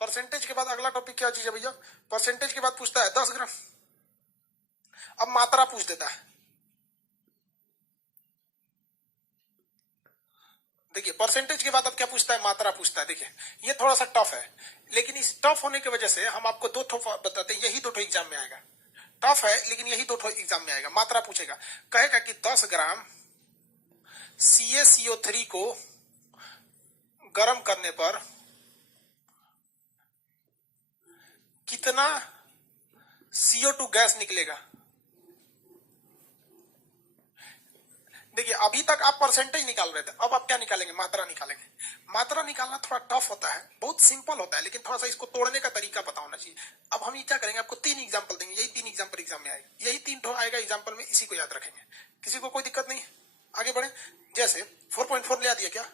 Percentage के बाद अगला टॉपिक क्या चीज है भैया? परसेंटेज के बाद पूछता है 10 ग्राम। अब मात्रा पूछ देता है। देखिए परसेंटेज के बाद अब क्या पूछता है? मात्रा पूछता है। देखिए ये थोड़ा सा टफ है, लेकिन इस टफ होने की वजह से हम आपको दो ठो बताते हैं, यही दो ठो एग्जाम में आएगा। टफ है लेकिन यही दो ठो एग्जाम में आएगा। मात्रा पूछेगा, कहेगा कि 10 ग्राम CaCO3 को गर्म करने पर कितना CO2 गैस निकलेगा। देखिए अभी तक आप परसेंटेज निकाल रहे थे, अब आप क्या निकालेंगे? मात्रा निकालेंगे। मात्रा निकालना थोड़ा टफ होता है, बहुत सिंपल होता है, लेकिन थोड़ा सा इसको तोड़ने का तरीका पता होना चाहिए। अब हम ये क्या करेंगे, आपको 3 एग्जांपल देंगे, यही 3 एग्जांपल एग्जाम में आएगा, यही 3 ठो आएगा एग्जांपल में, इसी को याद रखेंगे। किसी को कोई दिक्कत नहीं, आगे बढ़े। जैसे 4.4 ले दिया क्या?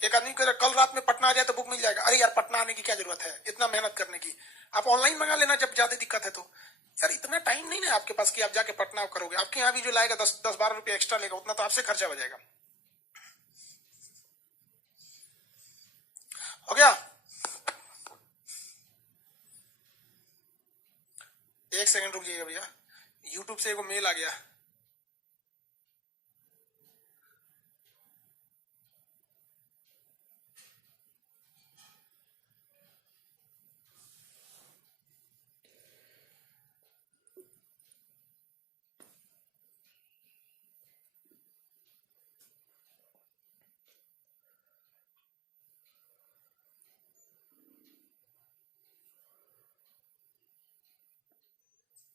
एक आदमी को कल रात में पटना आ जाए तो बुक मिल जाएगा। अरे यार पटना आने की क्या जरूरत है, इतना मेहनत करने की? आप ऑनलाइन मंगा लेना जब ज्यादा दिक्कत है तो। यार इतना टाइम नहीं ना आपके पास कि आप जाके पटना करोगे। आपके यहाँ भी जो लाएगा 10-12 रुपये एक्स्ट्रा लेगा, उतना तो आपसे खर्चा हो जाएगा। हो गया? एक सेकंड रुक जाइएगा भैया, यूट्यूब से एगो मेल आ गया।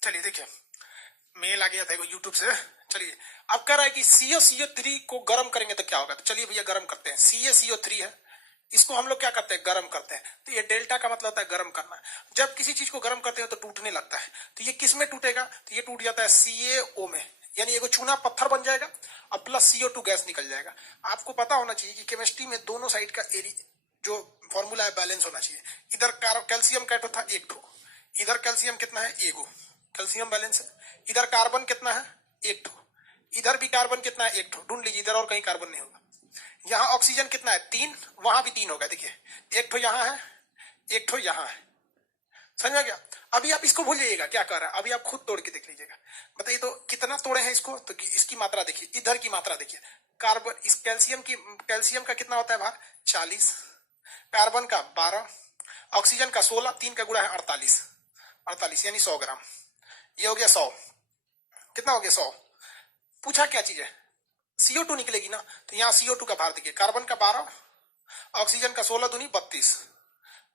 चलिए देखिए मेल आ गया था यूट्यूब से। चलिए अब कह रहा है कि CaCO3 को गर्म करेंगे तो क्या होगा। तो चलिए भैया गर्म करते हैं। CaCO3 है, इसको हम लोग क्या करते हैं? गर्म करते हैं। तो ये डेल्टा का मतलब होता है गर्म करना। जब किसी चीज को गर्म करते हैं तो टूटने लगता है। तो ये किस में टूटेगा? तो ये टूट जाता है CaO में, यानी एगो चूना पत्थर बन जाएगा और प्लस CO2 गैस निकल जाएगा। आपको पता होना चाहिए कि केमिस्ट्री में दोनों साइड का जो फॉर्मूला है बैलेंस होना चाहिए। इधर कैल्शियम का था 1 ठो, इधर कैल्शियम कितना है? एगो, कैल्शियम बैलेंस है। इधर कार्बन कितना है? 1 ठो, इधर भी कार्बन कितना है? 1 ठो। ढूंढ लीजिए, इधर और कहीं कार्बन नहीं होगा। यहाँ ऑक्सीजन कितना है? 3, वहां भी 3 होगा। देखिए 1 ठो यहाँ है, 1 ठो यहाँ है। समझ में गया? अभी आप इसको भूल जाइएगा क्या कर रहा है, अभी आप खुद तोड़ के देख लीजिएगा। बताइए तो कितना तोड़े हैं इसको? तो इसकी मात्रा देखिए, इधर की मात्रा देखिए। कार्बन, इस कैल्शियम का कितना होता है भार? 40, कार्बन का 12, ऑक्सीजन का 16, 3 का गुणा है 48, 48 यानी 100 ग्राम। ये हो गया 100। कितना हो गया? 100। पूछा क्या चीज है? CO2 निकलेगी ना। तो यहाँ CO2 का भार देखिए, कार्बन का 12, ऑक्सीजन का 16 दूनी 32,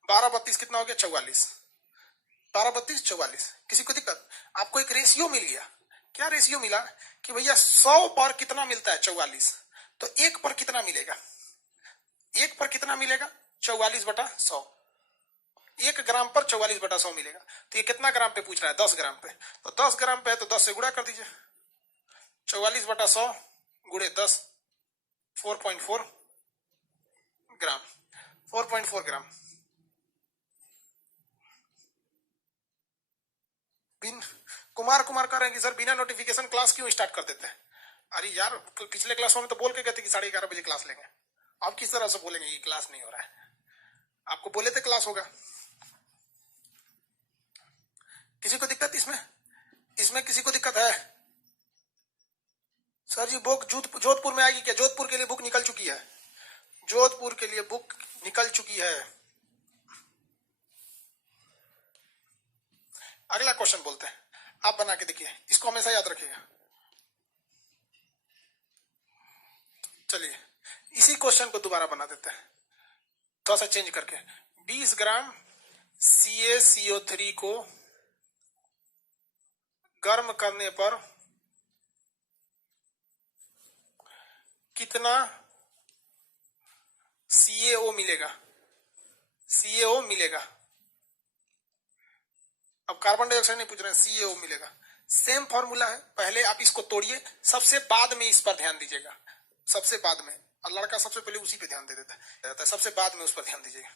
12 32 कितना हो गया? 44, 12 32 44। किसी को दिक्कत? आपको एक रेशियो मिल गया। क्या रेशियो मिला कि भैया 100 पर कितना मिलता है? 44। तो 1 पर कितना मिलेगा? 1 पर कितना मिलेगा? 44/100। 1 ग्राम पर 44/100 मिलेगा। तो ये कितना ग्राम पे पूछ रहा है? 10 ग्राम पे। तो 10 ग्राम पे है तो 10 से गुणा कर दीजिए। 44/100 गुणे 10, 4.4 ग्राम, 4.4 ग्राम। कुमार कह रहे हैं कि सर बिना नोटिफिकेशन क्लास क्यों स्टार्ट कर देते हैं? अरे यार पिछले क्लासों में तो बोल के गए थे कि 11:30 बजे क्लास लेंगे। आप किस तरह से बोलेंगे कि क्लास नहीं हो रहा है? आपको बोले थे क्लास होगा। किसी को दिक्कत इसमें? इसमें किसी को दिक्कत है? सर जी बुक जोधपुर में आएगी क्या? जोधपुर के लिए बुक निकल चुकी है, जोधपुर के लिए बुक निकल चुकी है। अगला क्वेश्चन बोलते हैं, आप बना के देखिए, इसको हमेशा याद रखिएगा। चलिए इसी क्वेश्चन को दोबारा बना देते हैं, थोड़ा सा चेंज करके। 20 ग्राम CaCO3 को गर्म करने पर कितना CaO मिलेगा? CaO मिलेगा। अब कार्बन डाइऑक्साइड नहीं पूछ रहे हैं, CaO मिलेगा। सेम फॉर्मूला है, पहले आप इसको तोड़िए, सबसे बाद में इस पर ध्यान दीजिएगा, सबसे बाद में। और लड़का सबसे पहले उसी पे ध्यान दे देता है, सबसे बाद में उस पर ध्यान दीजिएगा।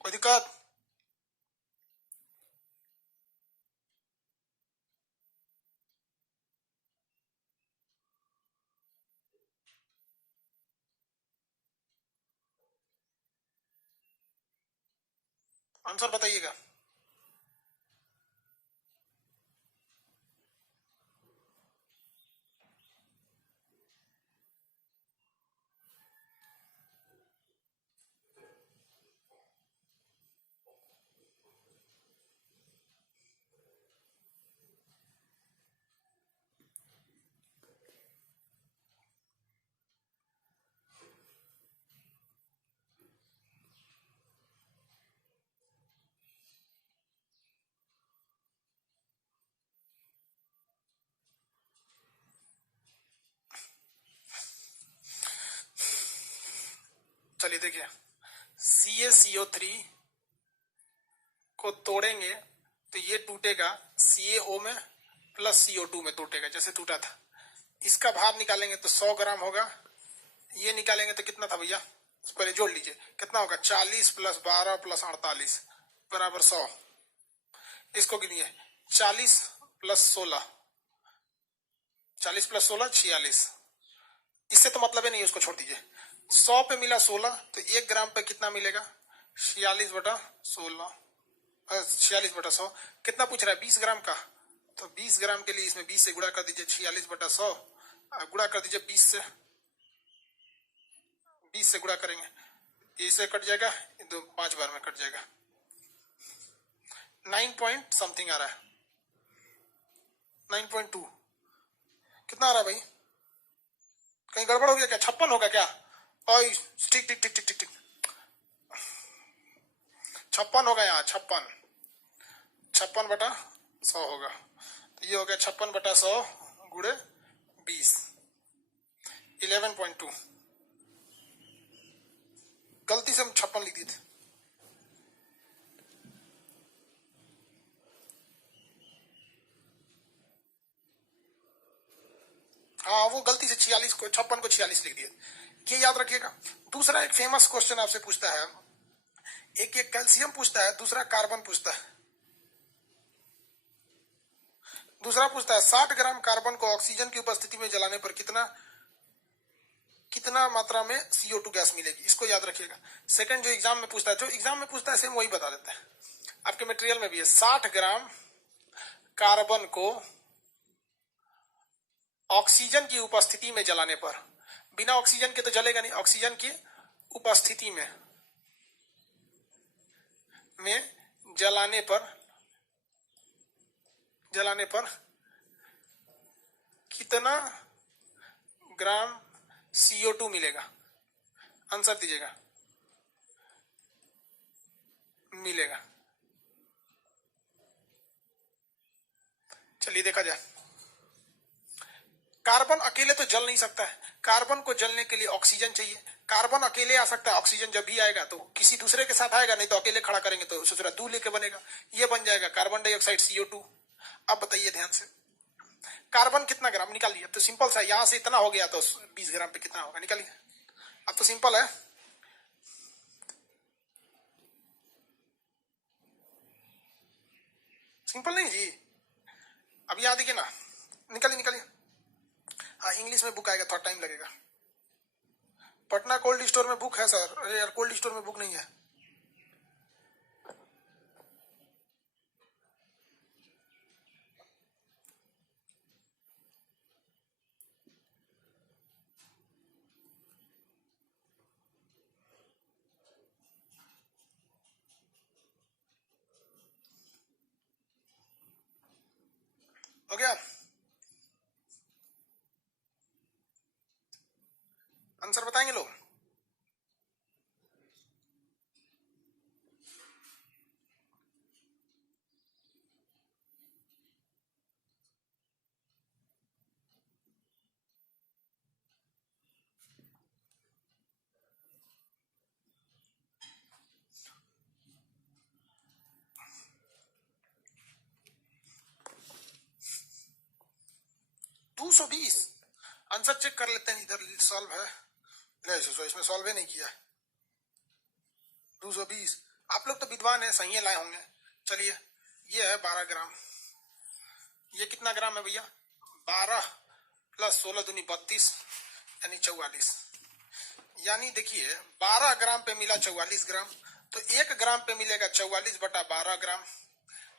कोई दिक्कत? आंसर बताइएगा। चलिए देखिए, CaCO3 को तोड़ेंगे तो ये टूटेगा CaO में प्लस CO2 में टूटेगा, जैसे टूटा था। इसका भार निकालेंगे तो 100 ग्राम होगा। ये निकालेंगे तो कितना था भैया, पहले जोड़ लीजिए, कितना होगा, 40 प्लस 12 प्लस 48 बराबर 100। इसको गिनिए, 40 प्लस 16, 40 प्लस 16 46। इससे तो मतलब ही नहीं, उसको छोड़ दीजिए। 100 पे मिला 16, तो 1 ग्राम पे कितना मिलेगा, 46/16, 46/100। कितना पूछ रहा है, 20 ग्राम का, तो 20 ग्राम के लिए इसमें 20 से गुणा कर दीजिए, 46/100 गुणा कर दीजिए 20 से, 20 से गुणा करेंगे, इससे कट जाएगा, दो 5 बार में कट जाएगा, 9 पॉइंट समथिंग आ रहा है, 9.2। कितना आ रहा है भाई, कहीं गड़बड़ हो गया क्या, 56 होगा क्या? ओए ठीक ठीक ठीक ठीक ठीक ठीक, 56 होगा यहाँ, 56/100 होगा। तो ये हो गया 56/100 गुणे 20, 11.2। गलती से हम 56 लिख दिए थे। हाँ, वो गलती से 56 को 46 लिख दिए, ये याद रखिएगा। दूसरा एक फेमस क्वेश्चन आपसे पूछता है, एक कैल्शियम पूछता है, दूसरा कार्बन पूछता है। दूसरा पूछता है 60 ग्राम कार्बन को ऑक्सीजन की उपस्थिति में जलाने पर कितना मात्रा में CO2 गैस मिलेगी, इसको याद रखिएगा। सेकंड जो एग्जाम में पूछता है, जो एग्जाम में पूछता है सेम वही बता देता है, आपके मटेरियल में भी है। 60 ग्राम कार्बन को ऑक्सीजन की उपस्थिति में जलाने पर, बिना ऑक्सीजन के तो जलेगा नहीं, ऑक्सीजन की उपस्थिति में जलाने पर कितना ग्राम CO2 मिलेगा, आंसर दीजिएगा, मिलेगा। चलिए देखा जाए, कार्बन अकेले तो जल नहीं सकता है, कार्बन को जलने के लिए ऑक्सीजन चाहिए। कार्बन अकेले आ सकता है, ऑक्सीजन जब भी आएगा तो किसी दूसरे के साथ आएगा, नहीं तो अकेले खड़ा करेंगे तो सोच रहा 2 लेके बनेगा, ये बन जाएगा कार्बन डाइऑक्साइड CO2। अब बताइए ध्यान से, कार्बन कितना ग्राम निकालिए, तो सिंपल सा, यहां से इतना हो गया तो 20 ग्राम पे कितना होगा निकालिए, अब तो सिंपल है। सिंपल नहीं जी, अब यहां देखिए ना, निकालिए निकालिए। हाँ, इंग्लिश में बुक आएगा, थोड़ा टाइम लगेगा। पटना कोल्ड स्टोर में बुक है सर, अरे यार कोल्ड स्टोर में बुक नहीं है। हो गया, आंसर बताएंगे लोग। सौ 20, आंसर चेक कर लेते हैं, इधर सॉल्व है, नहीं इसमें सॉल्व ही नहीं किया। 220 आप लोग तो विद्वान है, सही लाए होंगे। चलिए ये है 12 ग्राम। ये कितना ग्राम है भैया? 12 प्लस 16 दूनी 32 यानी 44। यानी देखिए 12 ग्राम पे मिला 44 ग्राम, तो 1 ग्राम पे मिलेगा 44 बटा 12 ग्राम।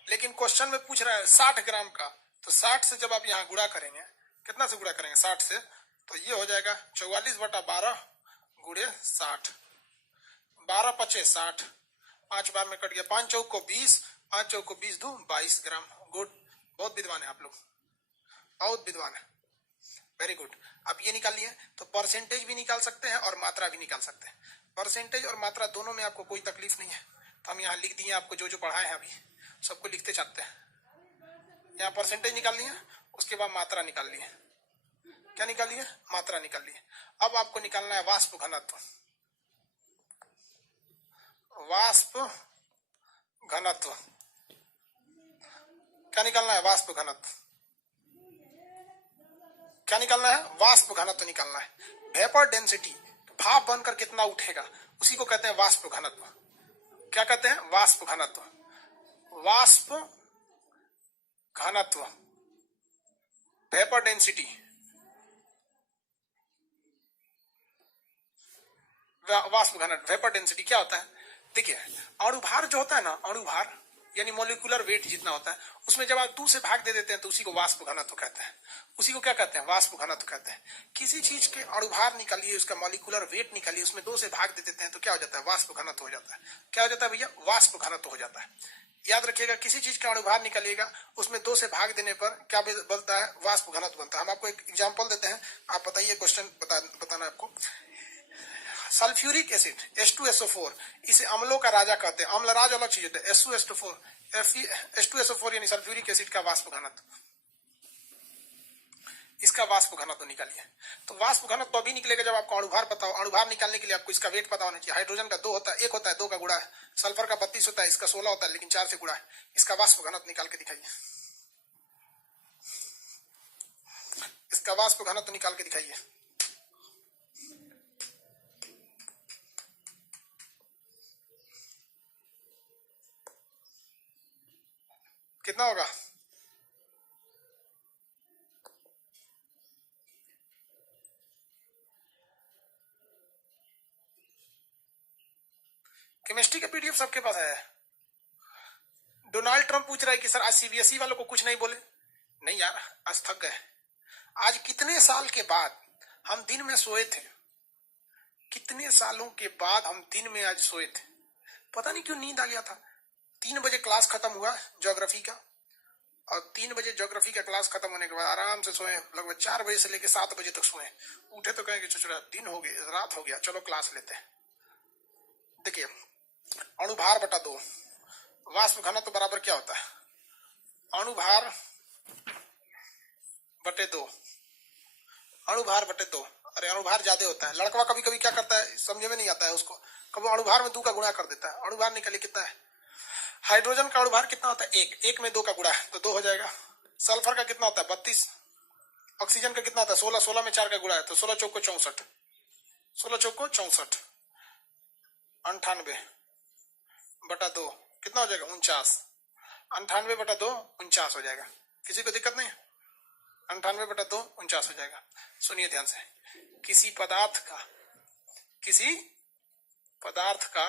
लेकिन क्वेश्चन में पूछ रहा है 60 ग्राम का, तो 60 से जब आप यहाँ गुणा करेंगे, कितना से गुणा करेंगे? 60 से, तो ये हो जाएगा 44 बटा 12 गुणे 60। 12 पचे 60, 5 बार में कट गया, 5 चौक को 20, 5 चौक को 20 दो 22 ग्राम। गुड, बहुत विद्वान है आप लोग, बहुत विद्वान है, वेरी गुड। आप ये निकाल लिए तो परसेंटेज भी निकाल सकते हैं और मात्रा भी निकाल सकते हैं। परसेंटेज और मात्रा दोनों में आपको कोई तकलीफ नहीं है, तो हम यहाँ लिख दिए आपको जो जो पढ़ाए हैं, अभी सबको लिखते चाहते हैं। यहाँ परसेंटेज निकाल लिए, उसके बाद मात्रा निकाल लिए। क्या निकाल लिए? मात्रा निकाल लिए। अब आपको निकालना है वाष्प घनत्व। वाष्प घनत्व क्या निकालना है? वाष्प घनत्व। क्या निकालना है? वाष्प घनत्व निकालना है। वेपर डेंसिटी, भाप बनकर कितना उठेगा, उसी को कहते हैं वाष्प घनत्व। क्या कहते हैं? वाष्प घनत्व। वाष्प घनत्व, वेपर डेंसिटी, वाष्प घनत्व, वेपर डेंसिटी क्या होता है? देखिए अणुभार जो होता है ना, अणुभार यानी मोलिकुलर वेट जितना होता है, उसमें जब आप 2 से भाग दे देते हैं तो उसी को वाष्प घनत्व कहते हैं। उसी को क्या कहते हैं? वाष्प घनत्व कहते हैं। किसी चीज के अणुभार निकालिए, उसका मोलिकुलर वेट निकालिए, उसमें 2 से भाग दे देते हैं तो क्या हो जाता है? वाष्प घनत्व हो जाता है। क्या हो जाता है भैया? वाष्प घनत्व हो जाता है। याद रखिएगा, किसी चीज का अणुभार निकालिएगा, उसमें 2 से भाग देने पर क्या बनता है? वाष्प घनत्व बनता है। हम आपको एक एग्जाम्पल देते हैं, आप बताइए, क्वेश्चन बताना आपको। सल्फ्यूरिक एसिड H2SO4, इसे अम्लों का राजा कहते हैं। अम्लराज अलग चीज होता है। H2SO4 यानी सल्फ्यूरिक एसिड का वाष्प घनत्व, इसका वाष्प घनत्व निकालिए। तो वाष्प घनत्व अभी निकलेगा जब आपको अणुभार पता हो। अणुभार निकालने के लिए आपको इसका वेट पता होना चाहिए। हाइड्रोजन का 2 होता है, 1 होता है, 2 का गुणा है। सल्फर का 32 होता है, इसका 16 होता है, लेकिन 4 से गुणा है। इसका वाष्प घनत्व निकाल के दिखाइए। इसका वाष्प घनत्व निकाल के दिखाइए। कितना होगा? केमिस्ट्री का पीडीएफ सबके पास है। डोनाल्ड ट्रंप पूछ रहा है कि सर आज सीबीएसई वालों को कुछ नहीं बोले। नहीं यार, आज थक गए। आज कितने साल के बाद हम दिन में सोए थे, कितने सालों के बाद हम दिन में आज सोए थे। पता नहीं क्यों नींद आ गया था। 3 बजे क्लास खत्म हुआ ज्योग्राफी का, और 3 बजे ज्योग्राफी का क्लास खत्म होने के बाद आराम से सोए, लगभग 4 बजे से लेकर 7 बजे तक सोए। उठे तो कहेंगे चुचुरा दिन हो गया, रात हो गया, चलो क्लास लेते हैं। देखिए अणुभार बटा 2, वाष्प घनत्व तो बराबर क्या होता है? अणुभार बटे 2, अणुभार बटे 2। अरे अणुभार ज्यादा होता है। लड़का कभी कभी क्या करता है, समझे में नहीं आता है उसको, कभी अणुभार में 2 का गुणा कर देता है। अणुभार निकालिए कितना है? हाइड्रोजन का अणुभार कितना होता है? 1, 1 में 2 का गुणा है तो 2 हो जाएगा। सल्फर का कितना होता है? 32। ऑक्सीजन का कितना होता है? 16, 16 में 4 का गुणा है तो 16 चौक को 64, 16 चौक को 64, 98 बटा 2 कितना हो जाएगा? 49। 98 बटा 2 49 हो जाएगा। किसी को दिक्कत नहीं? 98 बटा 2 49 हो जाएगा। सुनिए ध्यान से, किसी पदार्थ का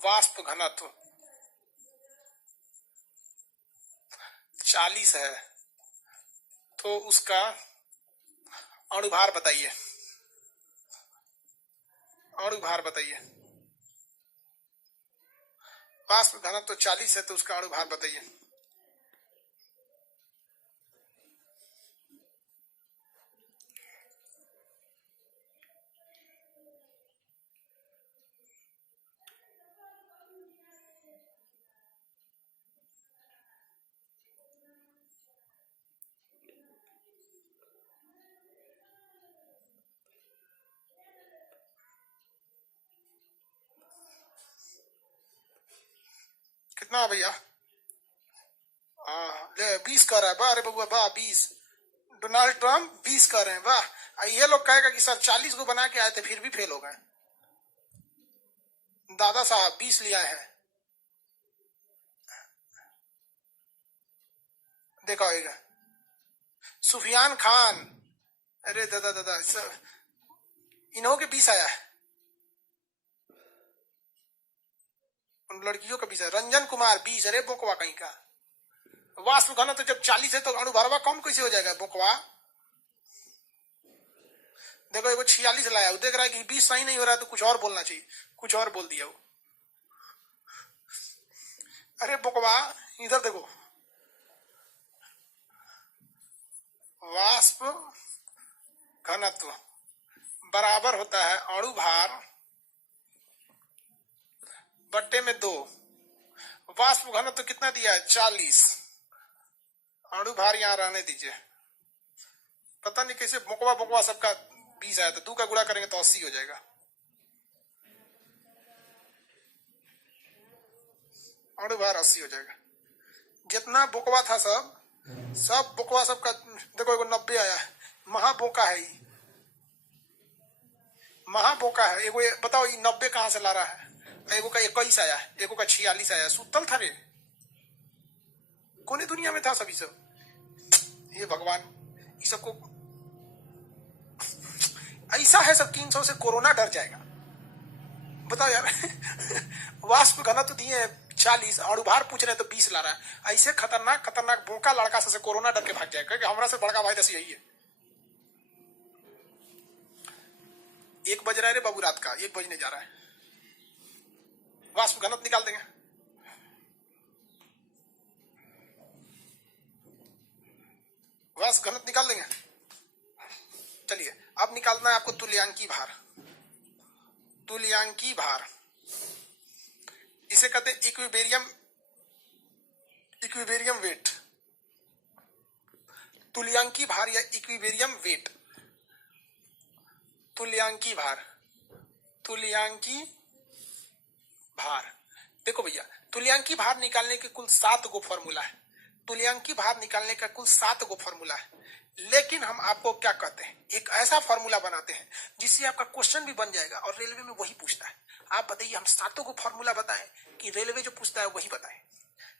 वाष्प घनत्व 40 है तो उसका अणुभार बताइए। अणुभार बताइए। वाष्प घनत्व 40 है तो उसका अणुभार बताइए। कितना भैया? 20 कह रहा है। वाह अरे बबुआ वाह, 20। डोनाल्ड ट्रंप 20 कह रहे हैं, वाह। ये लोग कहेगा कि सर 40 को बना के आए थे फिर भी फेल हो गए। दादा साहब 20 लिया है, देखा होगा। सुफियान खान, अरे दादा दादा इन्हों के 20 आया है, उन लड़कियों का 20 है। रंजन कुमार 20, अरे बोकवा कहीं का। वाष्प घनत्व तो जब 40 है तो अणुभरवा कम कैसे हो जाएगा बोकवा। देखो एगो 46 लाया, देख रहा है कि 20 सही नहीं हो रहा है तो कुछ और बोलना चाहिए, कुछ और बोल दिया वो। अरे बोकवा इधर देखो, वाष्प घनत्व बराबर होता है अणु भार बट्टे में 2। वाष्प घनत्व कितना दिया है 40, अणु भार यहां रहने दीजिए। पता नहीं कैसे बोकवा बोकवा सबका 20 आया, तो 2 का गुणा करेंगे तो 80 हो जाएगा। अणु भार 80 हो जाएगा। जितना बोकवा था सब बोकवा सबका। देखो एगो 90 आया है, महाबोका है ये, महाबोका है। एगो बताओ ये 90 कहां से ला रहा है। एगो का 21 आया, एगो का 46 आया। सुतल था रे, कोने दुनिया में था सभी सब। ये भगवान, ये सबको ऐसा है सब 300 से कोरोना डर जाएगा। बताओ यार वाष्प घनत्व दिए 40, अणुभार पूछ रहे तो 20 ला रहा है। ऐसे खतरनाक खतरनाक बोका लड़का से कोरोना डर के भाग जाएगा कि हमारा से बड़का वायरस यही है। 1 बज रहा है रे बाबू, रात का 1 बजने जा रहा है। वाष्प घनत्व निकाल देंगे। वाष्प घनत्व निकाल देंगे। चलिए अब निकालना है आपको तुल्यांकी भार। तुल्यांकी भार इसे कहते हैं इक्विबेरियम, इक्विबेरियम वेट। तुल्यांकी भार या इक्विबेरियम वेट। तुल्यांकी भार, तुल्यांकी भार। देखो भैया, तुल्यांकी भार निकालने के कुल 7 गो फॉर्मूला है। तुल्यांकी भार निकालने का कुल 7 गो फॉर्मूला है। लेकिन हम आपको क्या कहते हैं, एक ऐसा फॉर्मूला बनाते हैं जिससे आपका क्वेश्चन भी बन जाएगा और रेलवे में वही पूछता है। आप बताइए हम 7 गो फॉर्मूला बताएं कि रेलवे जो पूछता है वही बताएं।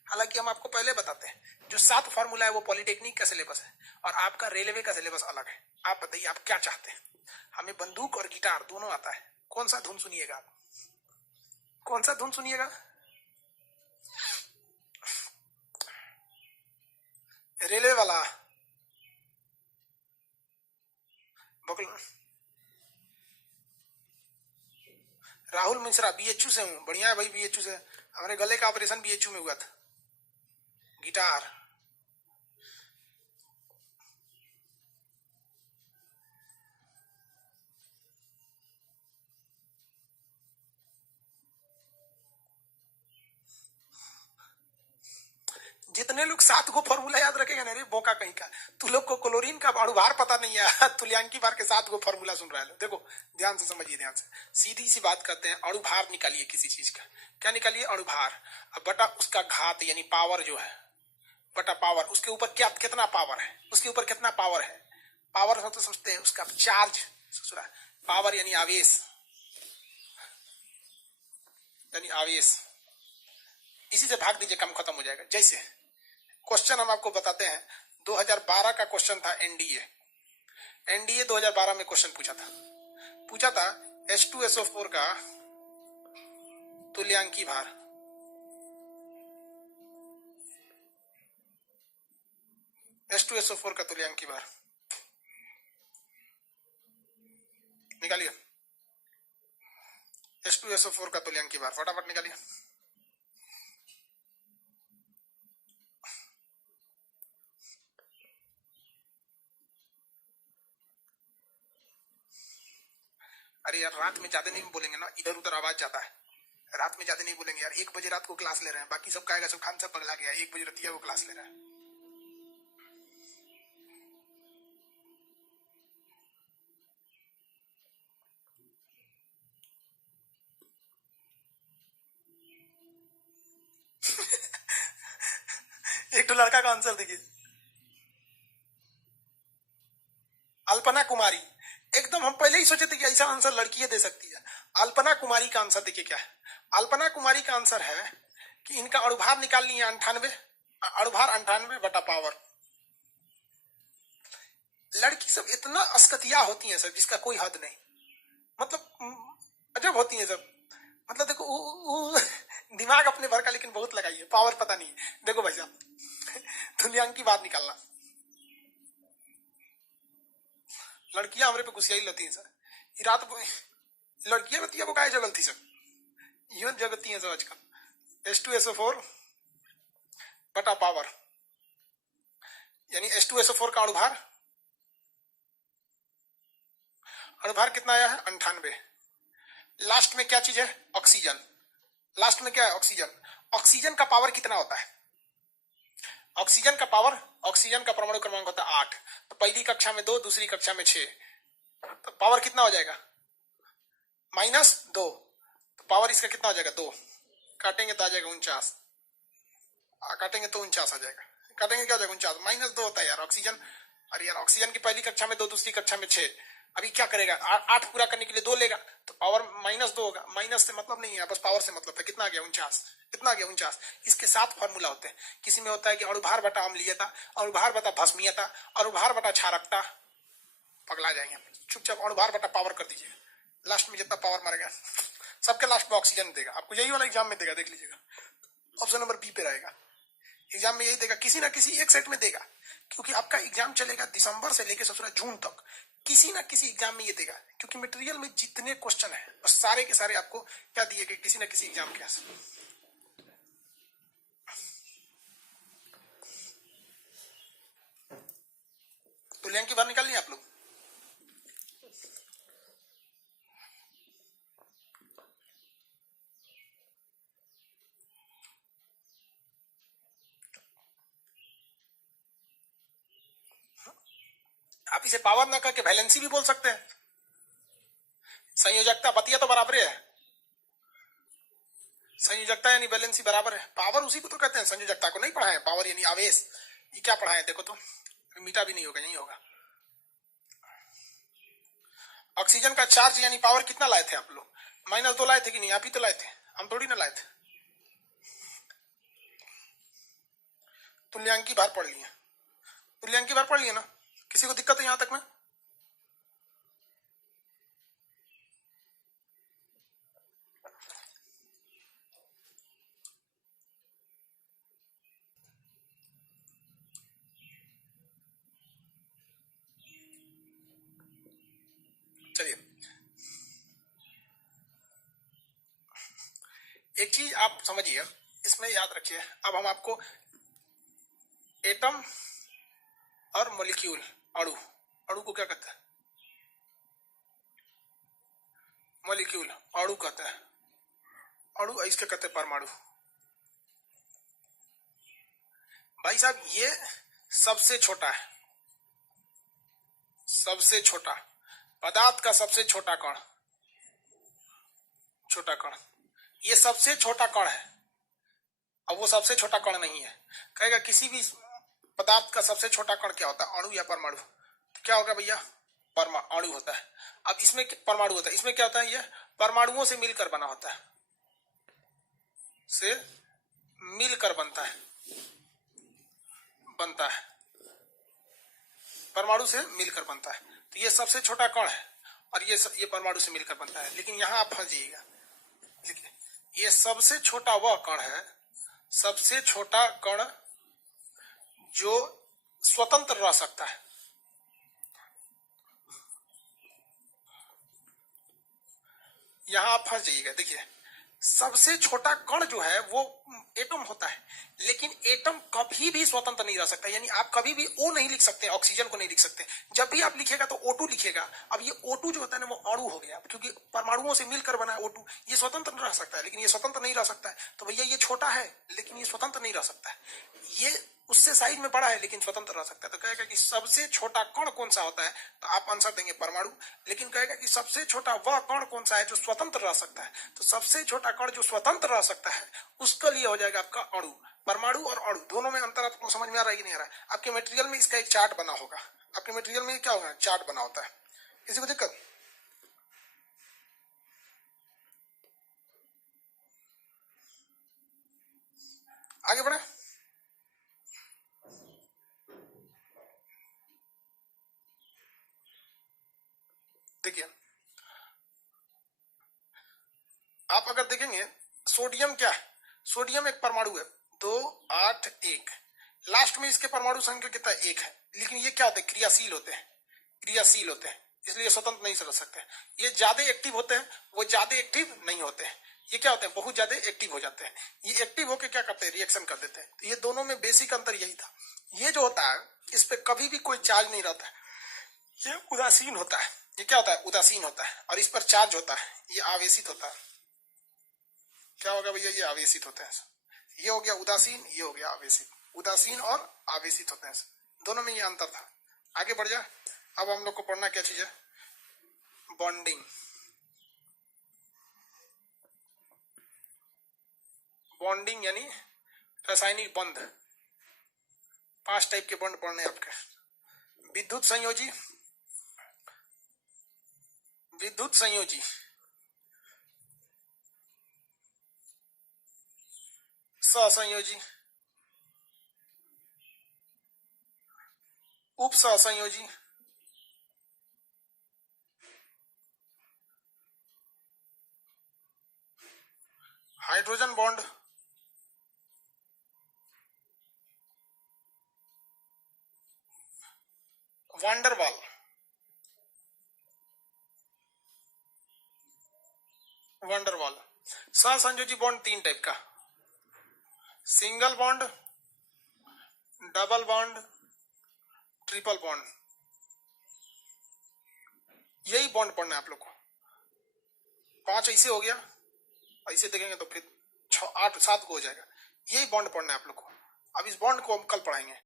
हालांकि हम आपको पहले बताते हैं जो 7 फॉर्मूला है वो पॉलिटेक्निक का सिलेबस है और आपका रेलवे का सिलेबस अलग है। आप बताइए आप क्या चाहते हैं। हमें बंदूक और गिटार दोनों आता है। कौन सा धुन सुनिएगा आप, कौन सा धुन सुनिएगा। रेलवे वाला बगल। राहुल मिश्रा बीएचयू से हूँ, बढ़िया है भाई बीएचयू से। हमारे गले का ऑपरेशन बीएचयू में हुआ था। गिटार, जितने लोग 7 को फॉर्मूला याद रखेगा ना रे बोका कहीं का, तू लोग को क्लोरीन का अणुभार पता नहीं है। तुल्यांकी भार के 7 को फॉर्मूला सुन रहा है। देखो ध्यान से समझिए, ध्यान से सीधी सी बात करते हैं। अणुभार निकालिए किसी चीज का, क्या निकालिए अणुभार, अब बटा उसका घात यानी पावर जो है, बटा पावर, उसके ऊपर क्या कितना पावर है, उसके ऊपर कितना पावर है। पावर तो समझते हैं उसका चार्ज, पावर यानी आवेश, यानी आवेश। इसी से भाग दीजिए, काम खत्म हो जाएगा। जैसे क्वेश्चन हम आपको बताते हैं, 2012 का क्वेश्चन था एनडीए। एनडीए 2012 में क्वेश्चन पूछा था H2SO4 का तुल्यांकी भार। H2SO4 का तुल्यांकी भार निकालिए। H2SO4 का तुल्यांकी भार फटाफट निकालिए। अरे यार रात में ज्यादा नहीं बोलेंगे ना, इधर उधर आवाज जाता है। रात में ज्यादा नहीं बोलेंगे यार। 1 बजे रात को क्लास ले रहे हैं, बाकी सब कहेगा सब खान सब पगला गया। 1 बजे रतिया वो क्लास ले रहा है। एक तो लड़का का आंसर देखिए, अल्पना कुमारी। एकदम हम पहले ही सोचे थे कि ऐसा आंसर लड़की दे सकती है। अल्पना कुमारी का आंसर देखिए क्या है। अल्पना कुमारी का आंसर है कि इनका अणुभार निकाल लिया 98, अणुभार 98 बटा पावर। लड़की सब इतना अस्कतिया होती हैं सब जिसका कोई हद नहीं, मतलब अजब होती हैं सब। मतलब देखो दिमाग अपने भर का लेकिन बहुत लगाइए, पावर पता नहीं। देखो भाई साहब तुल्यांक की बात निकालना, लड़कियां हमारे पे गुस्सियाई लगती हैं सर, रात लड़कियां रहती है वो काय जगलती सब, यूं जगती है सब आजकल। H2SO4 बटा पावर, यानी H2SO4 का अणुभार, अणुभार कितना आया है 98। लास्ट में क्या चीज है, ऑक्सीजन। लास्ट में क्या है, ऑक्सीजन। ऑक्सीजन का पावर कितना होता है, ऑक्सीजन का पावर, ऑक्सीजन का परमाणु क्रमांक होता है 8, तो पहली कक्षा में 2, दूसरी कक्षा में 6, तो पावर कितना हो जाएगा -2, तो पावर इसका कितना हो जाएगा 2, काटेंगे तो आ जाएगा 49, काटेंगे तो 49 आ जाएगा, काटेंगे क्या हो जाएगा 49, -2 होता है यार ऑक्सीजन। अरे यार ऑक्सीजन की पहली कक्षा में 2, दूसरी कक्षा में 6, अभी क्या करेगा 8 पूरा करने के लिए 2 लेगा, तो पावर -2 होगा। माइनस से मतलब नहीं है, बस पावर से मतलब है। कितना आ गया 49, कितना आ गया 49। इसके 7 फॉर्मूला होते हैं, किसी में होता है कि अणुभार बटा अम्लीयता, अणुभार बटा भस्मीयता, अणुभार बटा क्षारकता। पगला जाएंगे, चुपचाप अणुभार बटा पावर कर दीजिए, लास्ट में जितना पावर मारेगा सबके लास्ट में ऑक्सीजन देगा। आपको यही वाला एग्जाम में देगा, देख लीजिएगा, ऑप्शन नंबर बी पे रहेगा, एग्जाम में यही देगा, किसी ना किसी एक सेट में देगा, क्योंकि आपका एग्जाम चलेगा दिसंबर से लेकर सबसे जून तक, किसी ना किसी एग्जाम में ये देगा, क्योंकि मटेरियल में जितने क्वेश्चन है और सारे के सारे आपको क्या दिए गए, किसी ना किसी एग्जाम के आंसर। तुल्यांक की बाहर निकालनी है आप लोग। आप इसे पावर ना करके वैलेंसी भी बोल सकते हैं, संयोजकता बतिया तो बराबर है, संयोजकता यानी वैलेंसी बराबर है, पावर उसी को तो कहते हैं, संयोजकता को नहीं पढ़ा है। पावर यानी आवेश, ये क्या पढ़ा है देखो तो, मीठा भी नहीं होगा, नहीं होगा। ऑक्सीजन का चार्ज यानी पावर कितना लाए थे आप लोग, -2 लाए थे कि नहीं, आप ही तो लाए थे, हम थोड़ी ना लाए थे। तुल्यांक की बार पढ़ लिया, तुल्यांक की बार पढ़ लिया ना, किसी को दिक्कत है यहां तक में। चलिए एक चीज आप समझिए, इसमें याद रखिए, अब हम आपको एटम और मॉलिक्यूल, अणु, अणु को क्या कहते हैं, मॉलिक्यूल, अणु कहते हैं, अणु इसके कहते हैं परमाणु। भाई साहब ये सबसे छोटा है, सबसे छोटा पदार्थ का सबसे छोटा कण, छोटा कण, ये सबसे छोटा कण है। अब वो सबसे छोटा कण नहीं है, कहेगा किसी भी पदार्थ का सबसे छोटा कण क्या होता है, अणु या परमाणु, तो क्या होगा भैया, अणु होता है। अब इसमें परमाणु होता है, इसमें क्या होता है, ये परमाणुओं से मिलकर बना होता है, से मिलकर बनता है, बनता है, परमाणु से मिलकर बनता है, तो ये सबसे छोटा कण है, और ये परमाणु से मिलकर बनता है। लेकिन यहां आप फंस जाइएगा, ये सबसे छोटा वह कण है, सबसे छोटा कण जो स्वतंत्र रह सकता है। यहां आप फंस जाइएगा, देखिए सबसे छोटा कण जो है वो एटम होता है, लेकिन एटम कभी भी स्वतंत्र नहीं रह सकता, यानी आप कभी भी O नहीं लिख सकते, ऑक्सीजन को नहीं लिख सकते। जब भी आप लिखेगा तो O2 लिखेगा। अब ये O2 जो होता है ना वो अणु हो गया, क्योंकि परमाणुओं से मिलकर बना है O2, ये स्वतंत्र रह सकता है, लेकिन ये स्वतंत्र नहीं रह सकता है। तो भैया ये छोटा है लेकिन ये स्वतंत्र नहीं रह सकता है, ये उससे साइज में बड़ा है लेकिन स्वतंत्र रह सकता है। तो कहेगा कि सबसे छोटा कण कौन सा होता है, तो आप आंसर देंगे परमाणु। लेकिन कहेगा कि सबसे छोटा वह कण कौन सा है जो स्वतंत्र रह सकता है, तो सबसे छोटा कण जो स्वतंत्र रह सकता है उसके लिए हो जाएगा आपका अणु। परमाणु और अणु दोनों में अंतर आपको समझ में आ रहा है कि नहीं आ रहा है। आपके मटेरियल में इसका एक चार्ट बना होगा, आपके मटेरियल में क्या होगा, चार्ट बना होता है। किसी को दिक्कत, आगे बढ़े। देखिए आप अगर देखेंगे सोडियम क्या है, सोडियम एक परमाणु है 281, लास्ट में इसके परमाणु संख्या कितना 1 है, लेकिन ये क्या होते हैं, क्रियाशील होते हैं, क्रियाशील होते हैं, इसलिए स्वतंत्र नहीं चल सकते। ये ज्यादा एक्टिव होते हैं, वो ज्यादा एक्टिव नहीं होते हैं। ये क्या होते हैं, बहुत ज्यादा एक्टिव हो जाते हैं। ये एक्टिव होकर क्या करते हैं, रिएक्शन कर देते हैं। तो ये दोनों में बेसिक अंतर यही था। ये जो होता है इस पे कभी भी कोई चार्ज नहीं रहता है, ये उदासीन होता है। ये क्या होता है, उदासीन होता है। और इस पर चार्ज होता है, ये आवेशित होता है। क्या होगा भैया, ये आवेशित होते हैं। ये हो गया उदासीन, ये हो गया आवेशित। उदासीन और आवेशित होते हैं, दोनों में ये अंतर था। आगे बढ़ जा। अब हम लोग को पढ़ना क्या चीज है, बॉन्डिंग। बॉन्डिंग यानी रासायनिक बंध। 5 टाइप के बंध पढ़ने आपके। विद्युत संयोजी, विद्युत संयोजी, सहसंयोजी, उप सहसंयोजी, हाइड्रोजन बॉन्ड, वांडरवाल, वांडरवाल। सहसंयोजी बॉन्ड 3 टाइप का, single bond, double bond, triple bond. यही बॉन्ड पढ़ना है आप लोग को। 5 ऐसे हो गया, ऐसे देखेंगे तो फिर 6 8 7 को हो जाएगा। यही बॉन्ड पढ़ना है आप लोग को। अब इस बॉन्ड को हम कल पढ़ाएंगे।